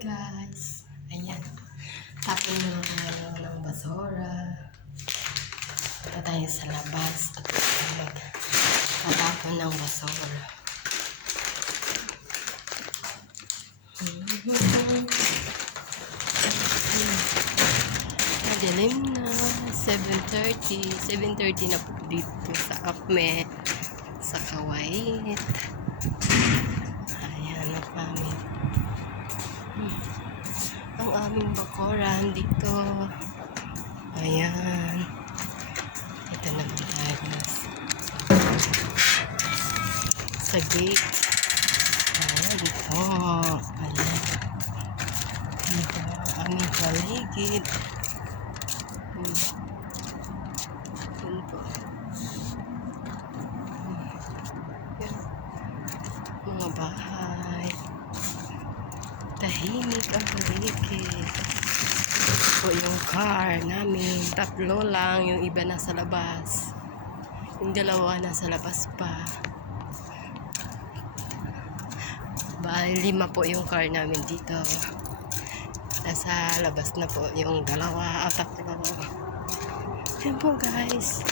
guys. Ayan. Tapon na lang tayo ng basura. Punta tayo sa labas at magtatapon ng basura. Madilim na. 7.30. 7.30 na po dito sa Akme. Sa Kawait. Ayan ang aming ang aming bakoran dito. Ayan. Ito naman tayo sa gate. Ayan, dito. Ayan. Dito ang aming paligid. Yun po. Mga bahay. Tahimik ang paligid. Po yung car namin. Tatlo lang. Yung iba nasa labas. Yung dalawa nasa labas pa. Bali, lima po yung car namin dito. Nasa labas na po yung dalawa at tatlo. Yan po guys.